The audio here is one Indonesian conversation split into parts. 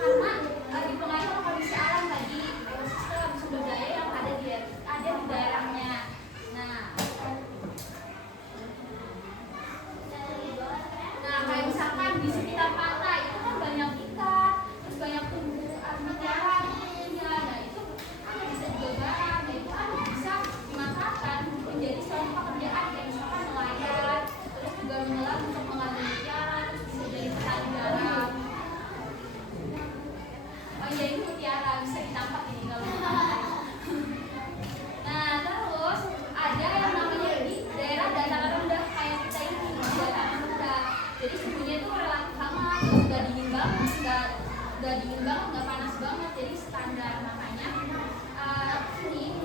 karena dipengaruhi oleh kondisi alam tadi, ekosistem sumber daya yang ada di daerahnya. Nah kayak misalkan di sekitar pantai itu kan banyak ikan, terus banyak tumbuhan mutiara ya. Nah itu ada bisa juga garam, dan itu ada bisa dimanfaatkan menjadi suatu pekerjaan kayak misalkan nelayan, terus juga menyelam untuk mengambil mutiara, terus bisa jadi petani garam. Oh iya, ini mutiara bisa ditangkap ini kalau nah terus ada yang namanya di daerah dataran rendah kayak kita ini di dataran rendah. Jadi suhunya itu relatif hangat, nggak dingin banget, nggak panas banget, jadi standar. Makanya ini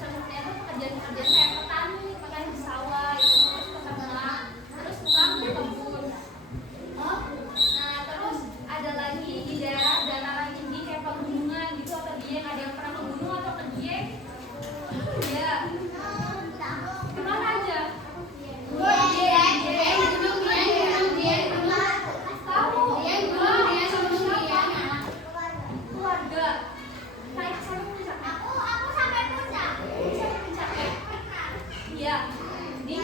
seperti apa pekerjaan-pekerjaan kayak petani di sawah itu, terus peternak, terus tukang kebun. Nah terus ada lagi di daerah dataran tinggi kayak pegunungan gitu atau dieng. Ada yang pernah ke gunung atau ke dieng? Ya. Kemana aja? Keluarga. Naik sampai puncak. Aku sampai puncak. Iya. Di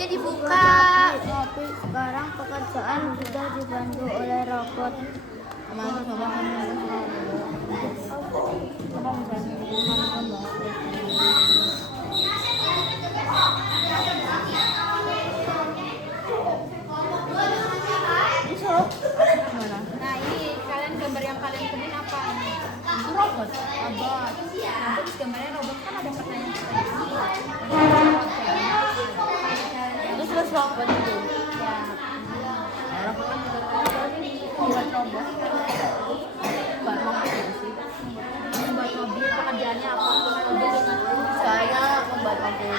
Ayo dibuka. Tapi sekarang pekerjaan sudah dibantu oleh robot. Mana coba Nah ini kalian gambar yang kalian temuin apa? robot. Robot. Nah terus gambarnya robot kan ada pertanyaan Terus robot itu. ya. Buat robot. Buat mobil sih. Membuat mobil pekerjaannya apa? Mobil Saya membuat mobil.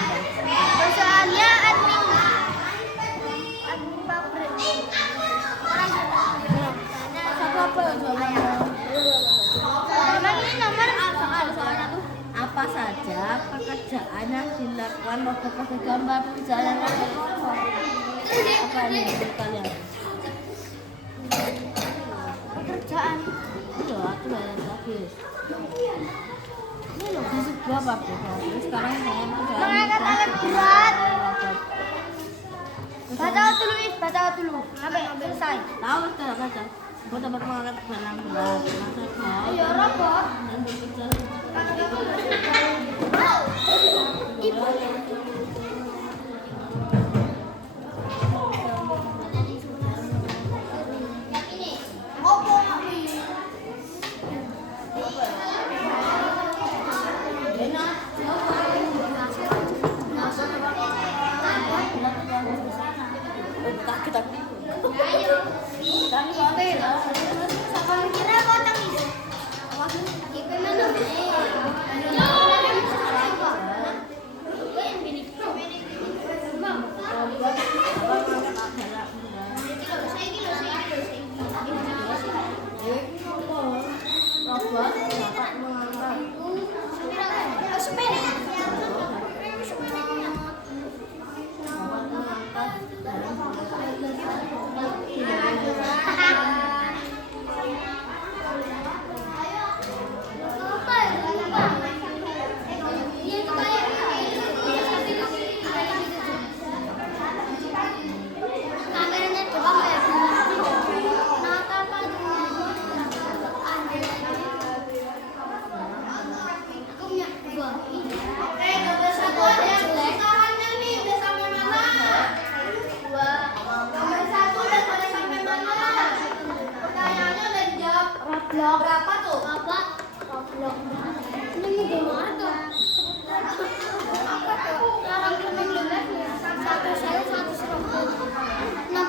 Perusahaannya admin pabrik. Satu apa jawabannya? Emang ini nomor soalnya tuh Apa saja pekerjaan yang dilakukan robot pada gambar perjalanan ke kota? Apa ini menurut kalian? pekerjaan. Iya, aku banyak lagi. Ini loh, fisik gua pakai. Sekarang saya Mengangkat alat berat. Baca dulu. Sampai selesai. Tahu tidak baca? Gua dapat mengangkat barang berat. Ayo robot. Dan bekerja. Ibu. Kira potong ini. Ibu mana? Robot dapat mengangkat. Kameranya coba kayak aku punya dua. Gambar satu ada jelek. Nih udah sampai mana? Dua. Gambar satu udah sampai mana? Pertanyaannya udah dijawab. Roblox. Berapa tuh? Roblox. Ini gimana tuh? Sekarang kita lihat satu saya satu serobot. 65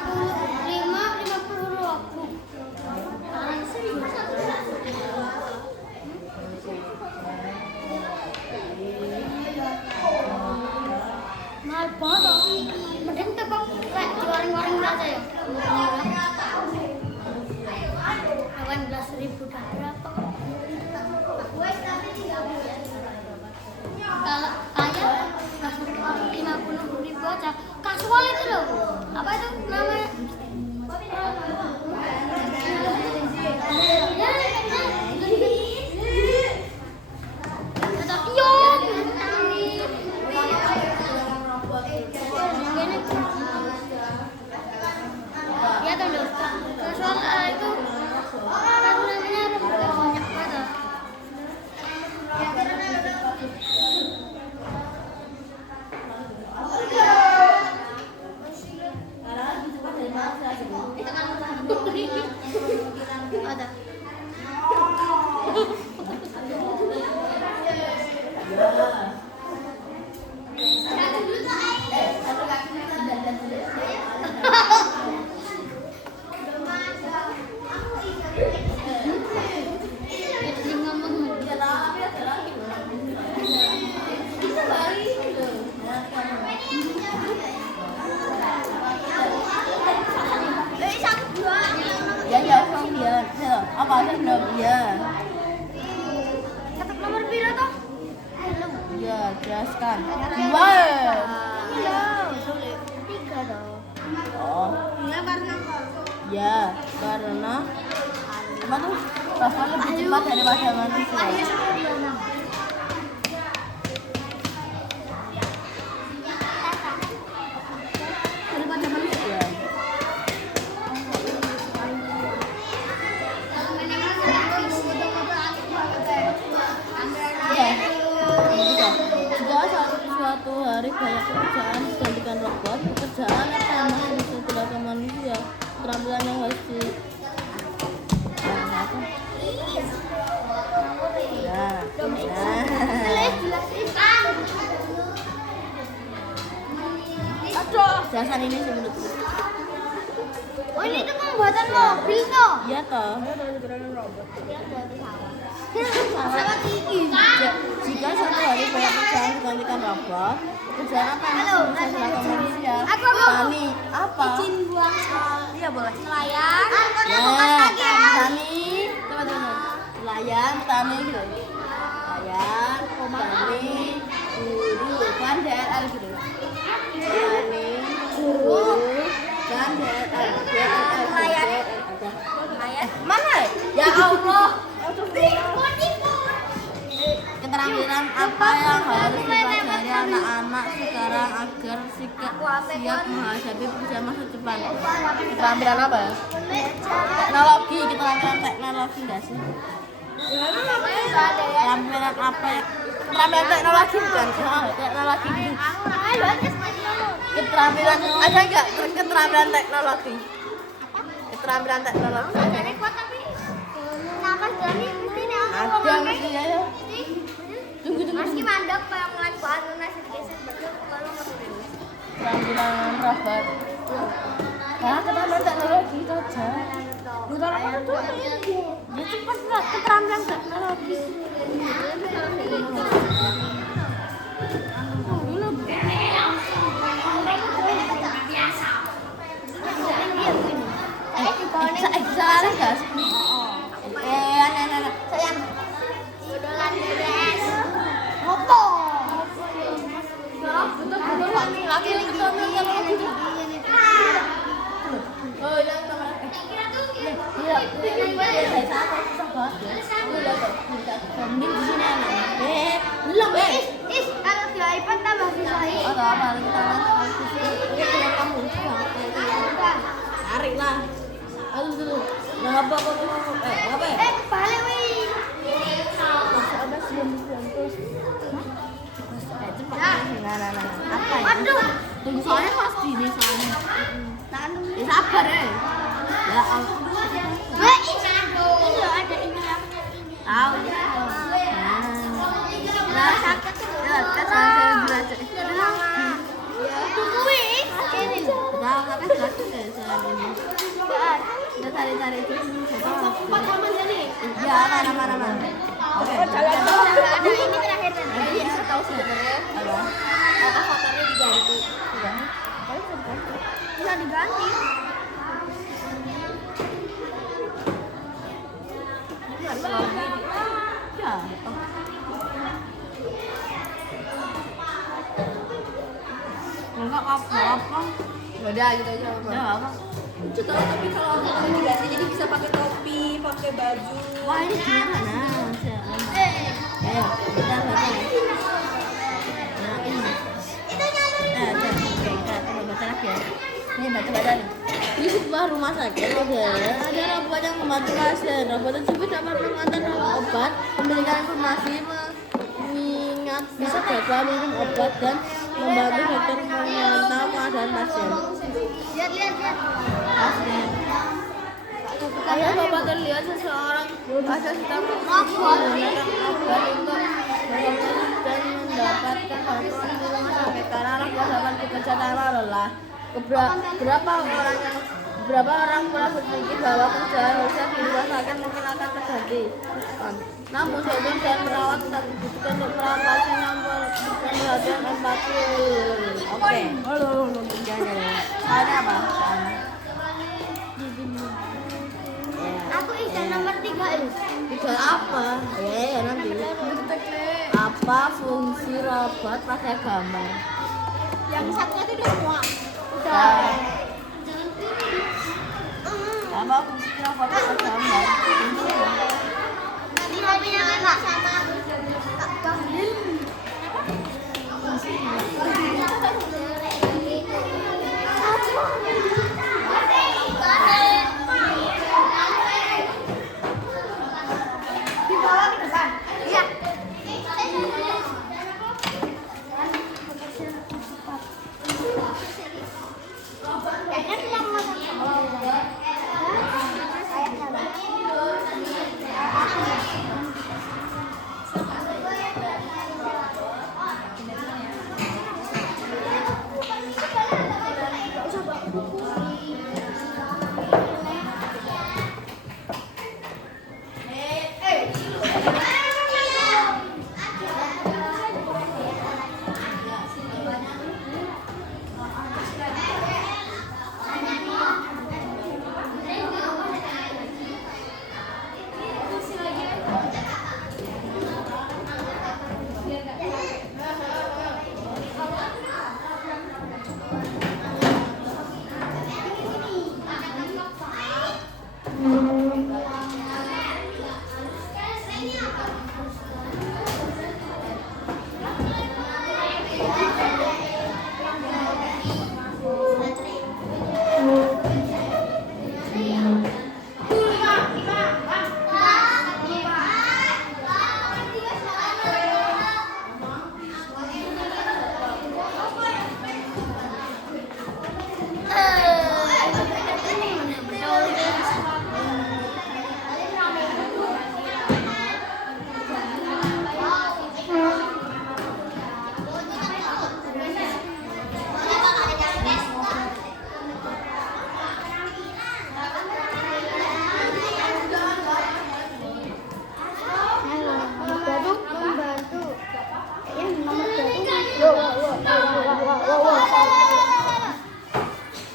robot. Mahal banget. Mending tebak kayak di warung-warung aja ya. 18.000 dah berapa? Kalau saya 50.000 aja. Kasual itu loh. Apa itu namanya? Ya tuh loh. Kasual itu apa namanya? Banyak banget. Ada. Jadi ngomong. Ya jawab biar. Apa ada belum? Ya. Ketik nomor pira toh? Ya, jelaskan. Dua. Iya, sulit. 3 dong. Oh. Iya karena Ya, karena apa tuh? Robot lebih cepat daripada manusia. Ayo 26. Jelasan ini sih menurutku. Oh ini tuh pembuatan mobil toh. Iya toh. Pesawat tinggi. Jika suatu hari banyak pekerjaan digantikan robot, pekerjaan apa yang masih bisa dilakukan manusia? Aku. Petani. Apa? Izin buang. Iya boleh. Nelayan. Ya, petani. Teman-teman. Nelayan, petani gitu. Nelayan, petani, guru, kan DRL gitu. Petani, guru, kan DRL. Nelayan. Mana? Ya Allah. Keterampilan apa yang harus dipelajari anak-anak sekarang agar siap menghadapi pekerjaan masa depan? Keterampilan apa ya? Teknologi, keterampilan teknologi nggak sih? Keterampilan apa ya? Keterampilan teknologi bukan? Teknologi gitu. Keterampilan ada nggak? Keterampilan teknologi. Keterampilan teknologi. Ada mesti ya. Tunggu. Meski mandek pengen buat nasi geser betul kalau mau Keterampilan robot. Nah, keterampilan teknologi itu aja. Bukan apa itu? Ya cepat lah, keterampilan teknologi. Salah nggak sih? Anak-anak sayang. Ngopo? Oh, yang teman. Iya. Saya sama susah banget. Mending di sini anak. Belum. Kalau di iPad tambah susah. Atau apa kita nanti kalau kamu tarik lah. Aduh dulu. Nah apa? Apa ya? Balik wih. Ada sebelum terus. Cepat. Nah. Apa ya? Aduh. Tunggu soalnya pasti ini soalnya. Ya sabar ya. Ya Allah. Iya ada ini yang Tahu. Nah, sakit. Ya, saya belajar. tunggu wih. Ini. Tahu tapi sakit ya saya ini. Udah cari terus. Ya, mana. Oke. Ada ini terakhir tadi. Jadi saya tahu sebenarnya apa? Avatarnya diganti. Iya. Bisa diganti. Ya. Enggak apa-apa. Udah gitu aja apa? Ya apa? Coba tapi kalau mau diganti jadi bisa pakai topi, pakai baju. Wah ini gimana? Ayo, kita baca ya. Nah ini. Kita baca lagi ya. Ini baca nih. Di sebuah rumah sakit ada robot yang membantu pasien. Robot tersebut dapat mengantar obat, memberikan informasi, mengingat jadwal minum obat dan membantu dokter memantau keadaan pasien. Lihat. Pasien. Ayah bapak terlihat seseorang pasien sedang menggunakan obat untuk dan mendapatkan bantuan di rumah sakit karena robot dapat bekerja tanpa lelah. Beberapa orang pula berpikir bahwa kerjaan harusnya di rumah sakit mungkin akan terganti. Namun dokter dan perawat tetap dibutuhkan untuk merawat pasien yang perhatian empati. Oke. Halo. Soalnya apa? Aku izin nomor 3 ini. Tiga apa? Ya nanti. Apa fungsi robot pada gambar? Yang satunya itu udah semua. Udah. Apa fungsi robot pada gambar? Nanti mobilnya enak sama Kak Bahlil. Dibawa ke depan. Iya. Kayaknya bilang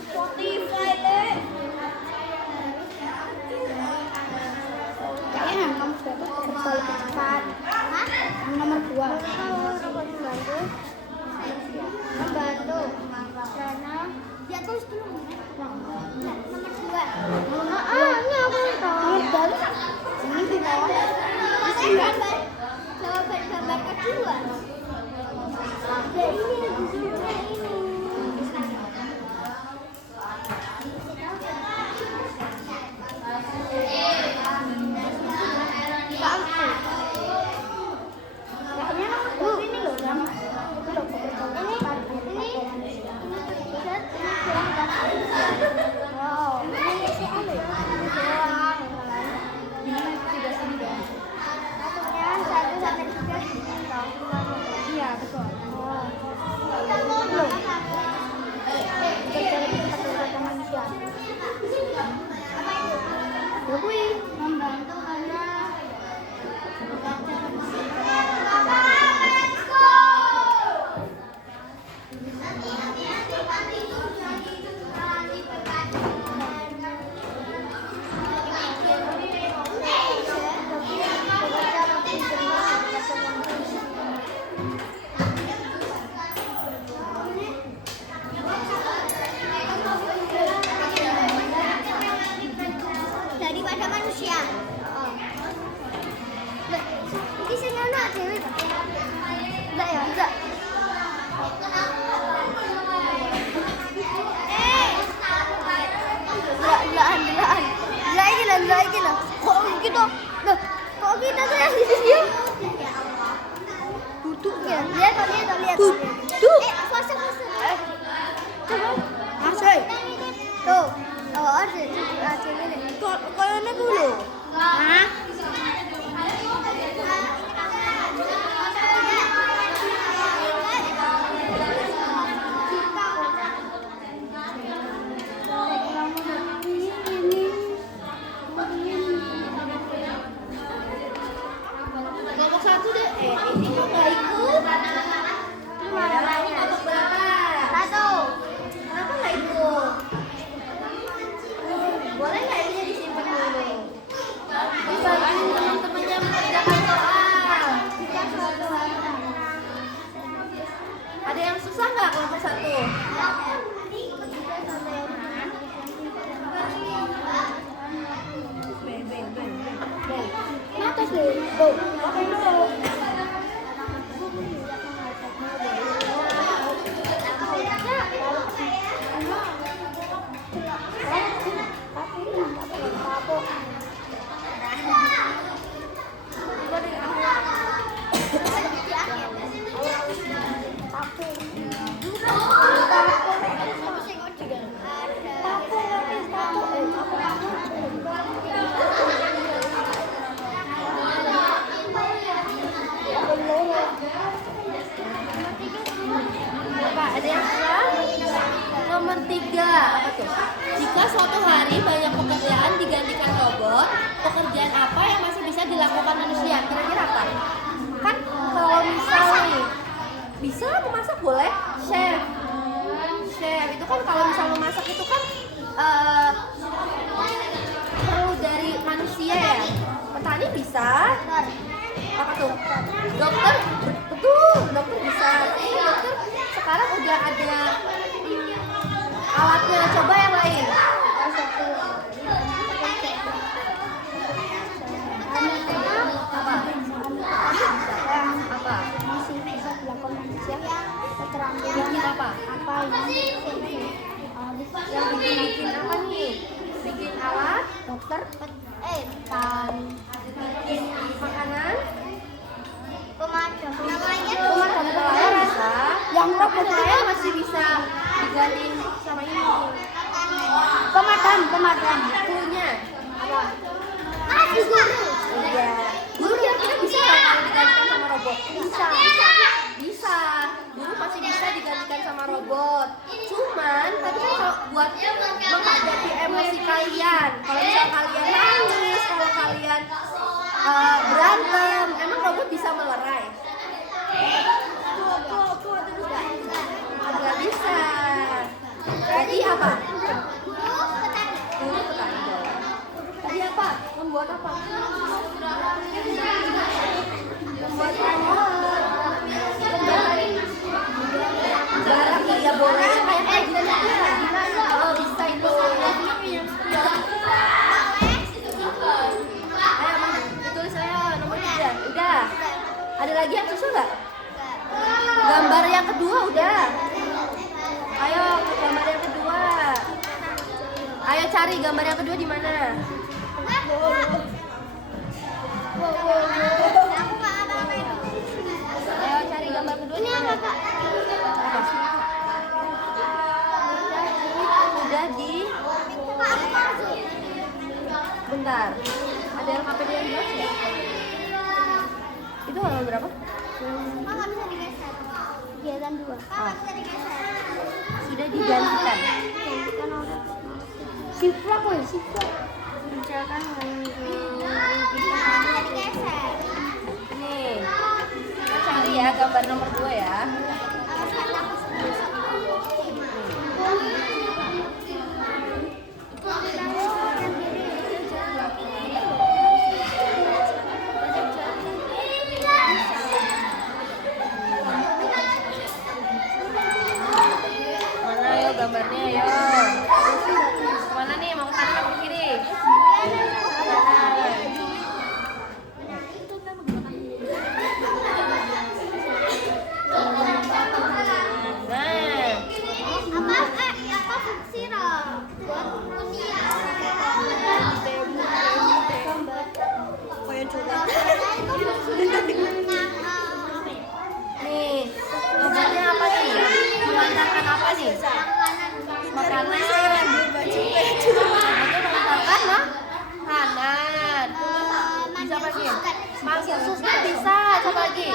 Spotify le. Kayaknya yang nomor 2 tuh bisa lebih cepat. Yang nomor 2. Membantu. Karena dia tulis dulu. Nomor 2. Ini aku tahu. Ini di bawah. Gambar kedua. Ya ini judulnya ini. Iya betul. Membantu karena daripada manusia. Ini sini anak dewi. Enggak ya, enggak. Lagi lah. Kok gitu? Loh, kok kita tuh yang di sini? Tutup ya. Lihat. Tuh. Fase. Coba. Masuk. Tuh. Oh, ada ini. Koyonya dulu. Hah? Kelompok 1 deh. Ini enggak ikut. Ini kelompok berapa? 1. Kenapa enggak ikut? Boleh nggak ini disimpan dulu? Dibantu teman-temannya mengerjakan soal. Ada yang susah nggak kelompok 1? Atas deh. Go. Oke dulu. Ada yang salah? Nomor 3 apa tuh? Jika suatu hari banyak pekerjaan digantikan robot, pekerjaan apa yang masih bisa dilakukan manusia? Kira-kira apa? Kan kalau misalnya bisa memasak boleh, chef itu kan kalau misalnya memasak itu kan perlu dari manusia ya. Petani bisa. Apa tuh? Dokter, betul, dokter bisa. Dokter sekarang udah ada alatnya. Coba yang lain. Apa? Apa? Masih bisa dilakukan manusia keterangan Bikin apa? apa yang Yang bikin apa nih? Bikin alat, dokter tan, bikin makanan, pemadam namanya pemadam kebakaran bisa. Yang robot saya masih bisa digantiin sama ini. pemadam Cluenya apa? guru Iya. Guru kira-kira bisa nggak kalau digantikan sama robot? bisa Bisa. Guru masih bisa digantikan sama robot. Cuman, tapi kan kalau buat menghadapi emosi kalian, kalau misal kalian nangis, kalau kalian berantem, emang robot bisa melerai? Nggak bisa. Jadi apa? Guru petani. Tadi apa? Membuat apa? Membuat barang ya boleh kayak oh bisa itu. Ayo ditulis saya nomor 3. Udah. Ada lagi yang susah nggak? Gambar yang kedua udah. Ayo ke gambar yang kedua. Ayo cari gambar yang kedua di mana? Ayo cari gambar kedua di mana? Udah di. Bentar. Ada LKPD yang jelas ya? Itu halaman berapa? nggak bisa digeser kegiatan 2 bisa digeser Sudah digantikan. gantikan orang sifra kok sifra bicarakan bisa digeser Nih. Kita cari ya gambar nomor 2 ya. Mana ayo gambarnya ayo. Mana nih mau ke kanan atau ke kiri? Kanan. Nah, apa fungsi roh buat nih gambarnya apa nih? Mengantarkan apa nih? Makanan. Mengantarkan makanan. Bisa apa lagi? Manggil suster bisa. Coba lagi.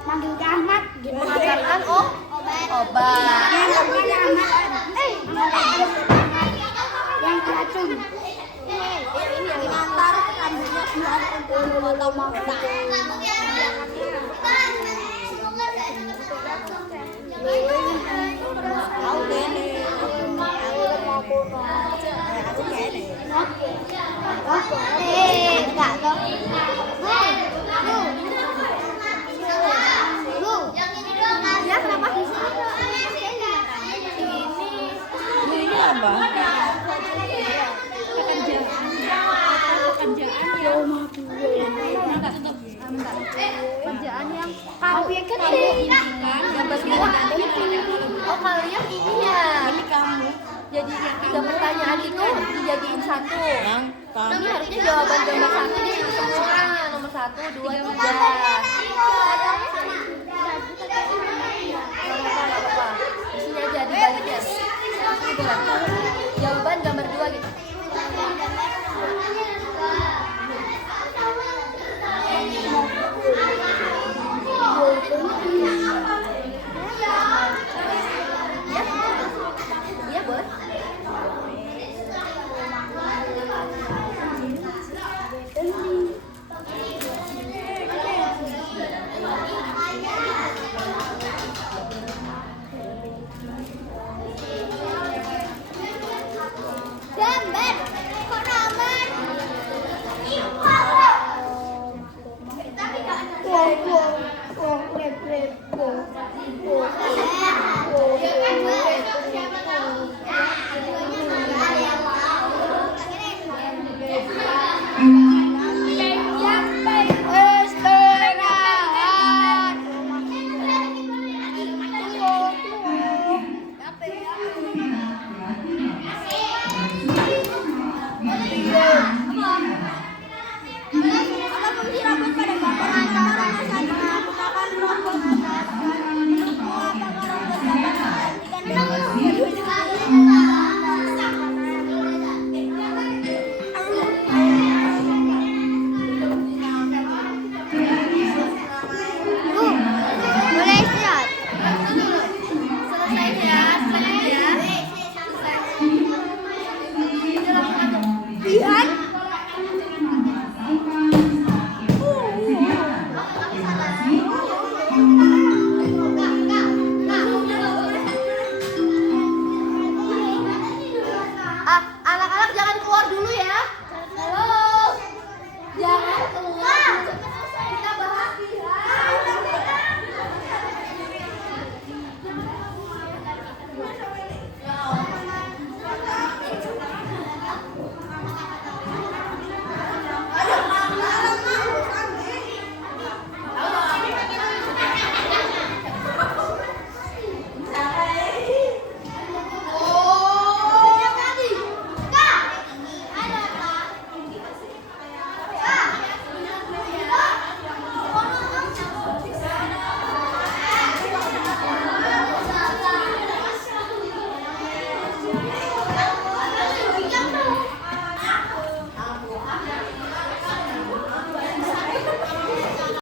manggil Ahmad Mengantarkan obat. yang racun Ini yang mengantar rambutnya buat potong mata. Tahu deh nih. enggak toh Bu Ya kenapa? Ini apa? Kerjaan yang kamu inginkan gambar oh kalian ini ya ini kamu jadi 3 pertanyaan itu dijadiin satu ini harusnya jawaban gambar 1 di sini semua nomor 1, 2, 3 apa di sini aja dibalik ya jawaban gambar 2 gitu Iya boleh. ceritain ya.